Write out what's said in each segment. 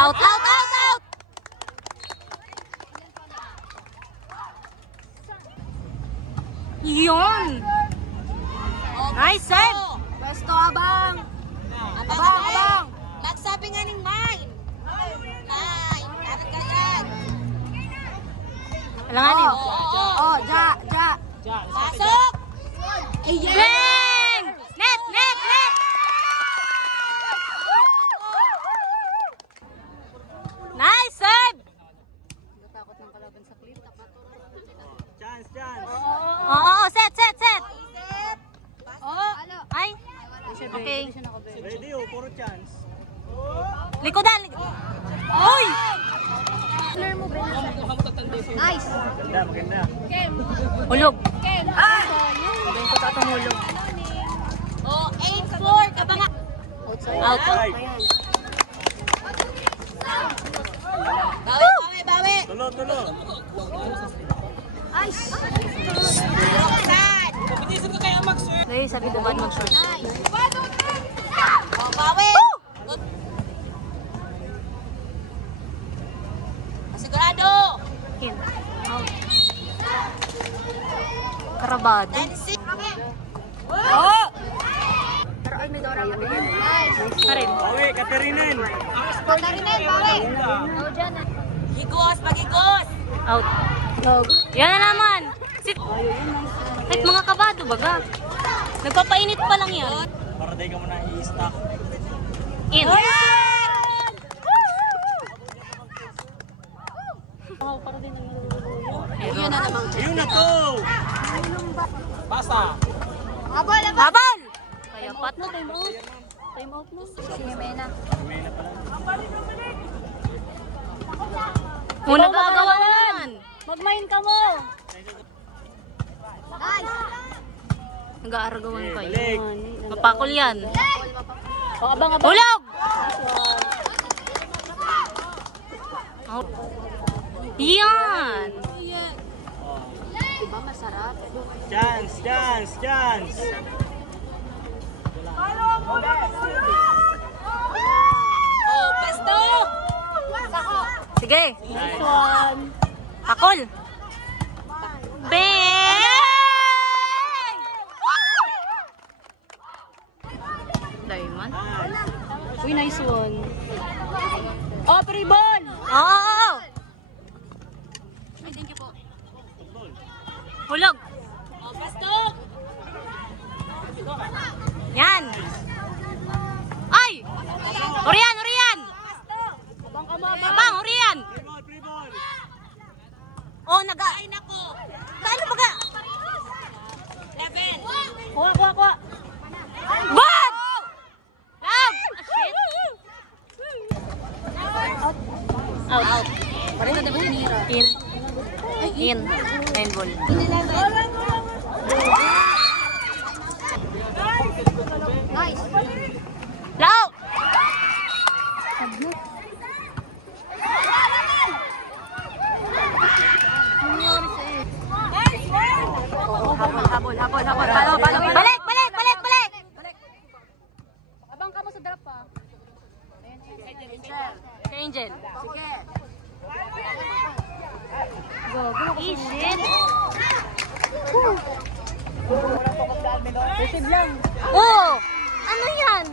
Out, out, out, out! Yun! Nice serve! Pwesto, abang! Abang! Nagsabi nga ng mine! Mine! Dapat ka yan! Alanganin. Oh, ja! Pasok! Bang! Net! Net! Net! Nice serve! Oo, set! Ay! Okay. Ready oh, puro chance. Likodan! Uy! Nice! Maganda. Hulog. Sabihin ko sa itong hulog. Oh, 8-4 ka ba nga? Out. Bawi! Tulo. Ice! Sad! Dahil sabi ko ba mag-short? Oh, bawi! Sigurado! In. Out. Karabado. 10-6! Oh! Pero ay, may dora ka din. Nice! Karin. Bawi, Katerinen. Katarinen, bawi! Higos, magigos! Out. Yan na naman. Kahit mga kabado baga. Nagpapainit pa lang yan. Para di ka muna i-stock. In. Yun na naman. Yun na to! Basta! Habol! Habal! Kaya pat na. Time out. Time out mo. Sinimena. May na pala. Kung nagagawa na yan. Mag-mine ka mo! Nice! Nag-aaragawan kayo. Balik. Mapakol yan. O, abang! Hulog! Out. Yan! Diba masarap? Chance! Oh, pesto! Sige. Nice. Pakol. Bang! Diamond. Uy, nice one. Oh, pre-ball! Oo! Ay, thank you po. Hulog. Oh, pesto! Yan. Ay! Urian! Abang ka mo, Abang, Urian! Free ball! Oh, naga... Ay, naku! Kaano baga? 11! Kuha. Bad! Lag! Ah, shit. Out. Parang na diba sinira? In. 9 ball. Nice! Low! Habol. Balo. Balik! Abang ka mo sa drop pa. Angel. Sige. Isin. Receive lang. Oh! Ano yan?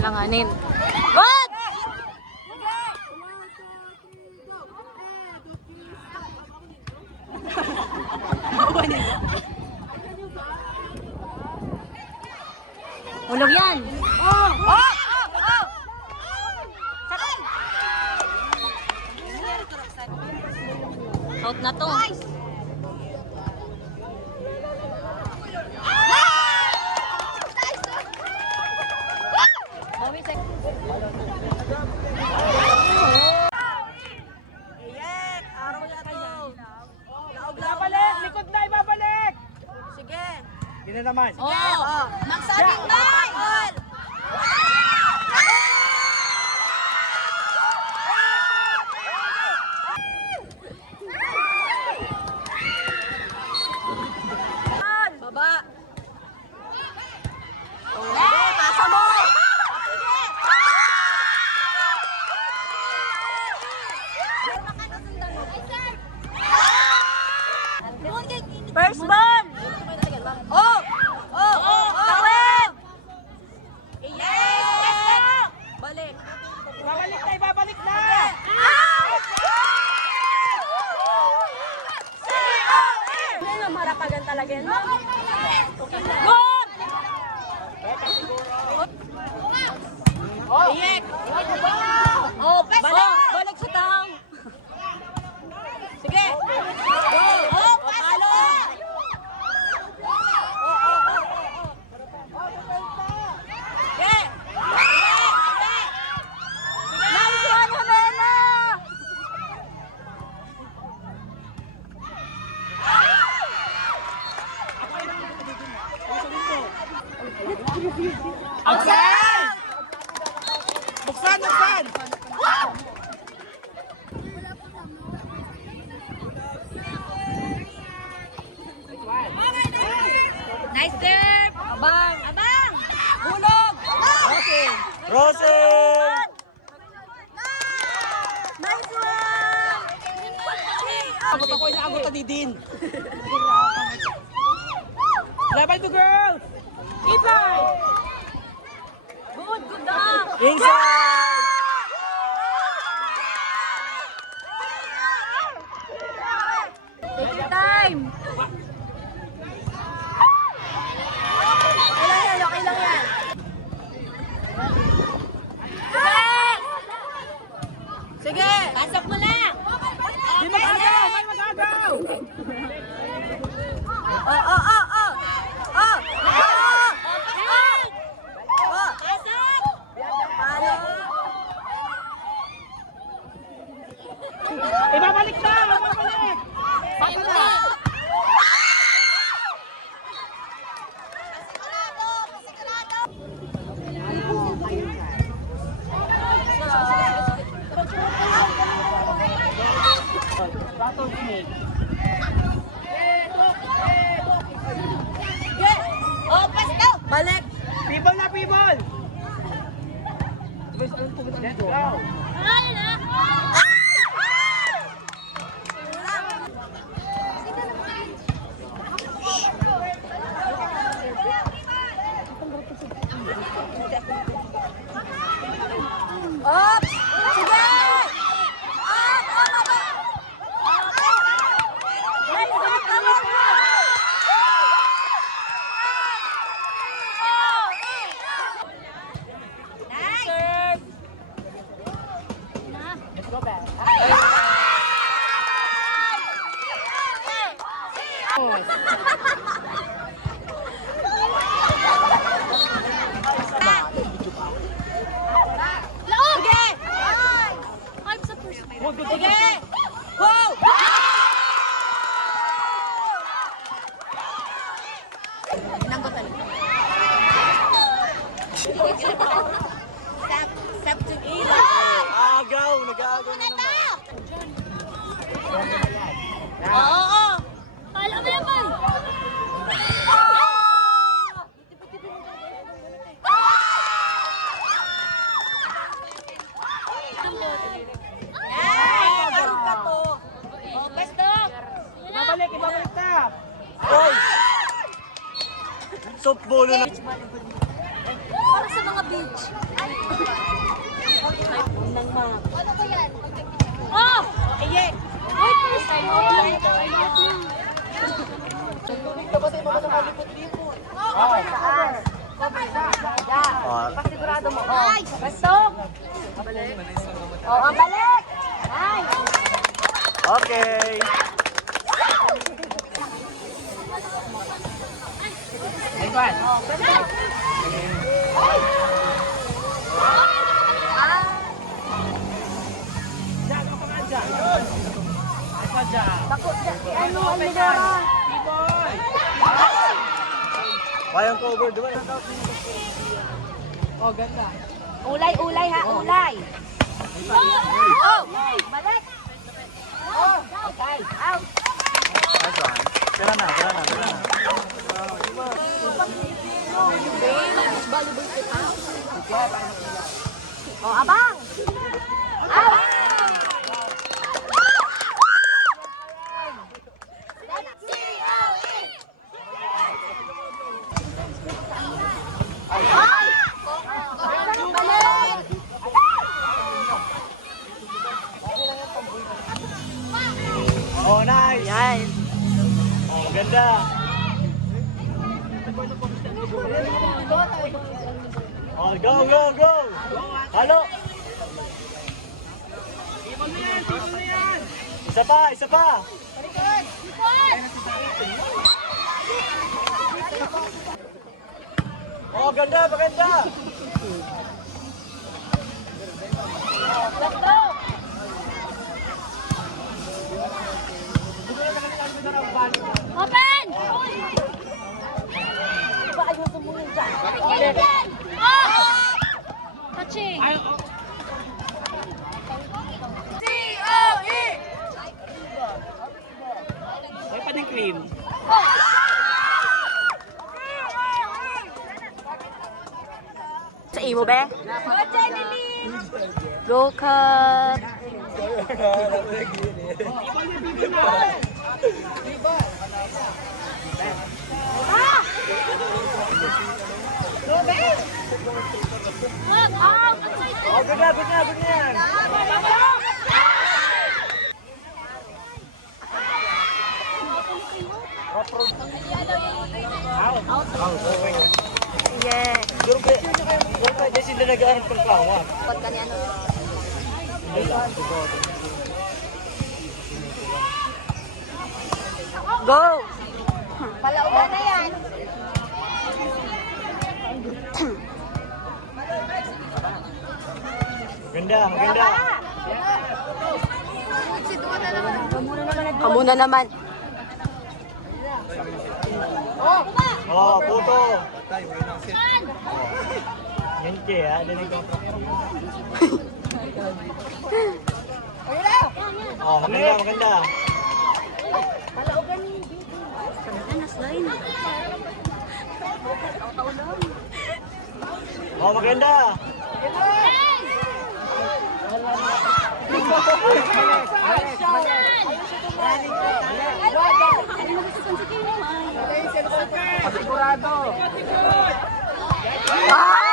Langanin. Good! Hulog yan. Out na to. Yun na naman. Oh! Magsabing ball! Baba! First ball! Oh! Oh! Oh! Tawid! Yes! Balik. Babalik na, babalik na! Out! Ano marapagan talaga yan? Good! Iyek! Oh, balik! Balik sa tao! Sige! Oh, palo! Sige! Nice one, Hamena! Outside! Buksan, buksan! Nice serve! Abang! Abang! Hulog! Okay. Rosen! Nice one! Abot ako, inaabot na Didin. Level to girls! Ipay! Good, good dog! Inside! Take your time! Okay lang yan, okay lang yan. Sige! Pasok mo lang! Di magagaw! May magagaw! Oh, oh, oh, oh! Oh! Oh! Oh! Pasok! Palo! Ibabalik na! Ibabalik! Pasok na! Oh, pasto! Balik! People na people! Let's go! Up! Sige! Up! Up! Up! Nice! Balik ka mo! Nice! Let's go back. Sige! Sige! Wow! Nanggotan. Sap to ilaw. Agaw! Nag-aagaw na naman. Oo! Kala mo naman! Ay! Ano ka to? Oh, besto! Ibabalik! Ibabalik na! Oy! Softball na. Para sa mga beach. Ay! Nang mga... Ano ko yan? Oh! Iye! Ay, first time mo lang. Pasigurado mo. Ay! Besto! Oh, ang balik! Ay! Okay! Ivan! Diyan, ako nga dyan! Ako dyan! Bakit ano ang nila? People! Kayang cover, di ba? Oh, ganda. Ulay, ulay ha, ulay. Oh! Balik! Oh! Okay, out! Nice one. Tira na, tira na, tira na. Oh, abang! Out! Oh, go, go, go! Halo! Isa pa, isa pa! Oh, ganda, maganda! Open! Oh! Touching! May pa din cream. Sa imo, be? Go, Cup! Oh, good na, good na, good na yan! Yeah. Siguro pwede sila nag-aaral ng kawa. Pag ganyan, Go! Palaugan na yan. Maganda, maganda. Kamu na naman. Oh, puto. Yan kaya, dinig ko. Oh, maganda, maganda. Oh, maganda. Sigurado. Ah!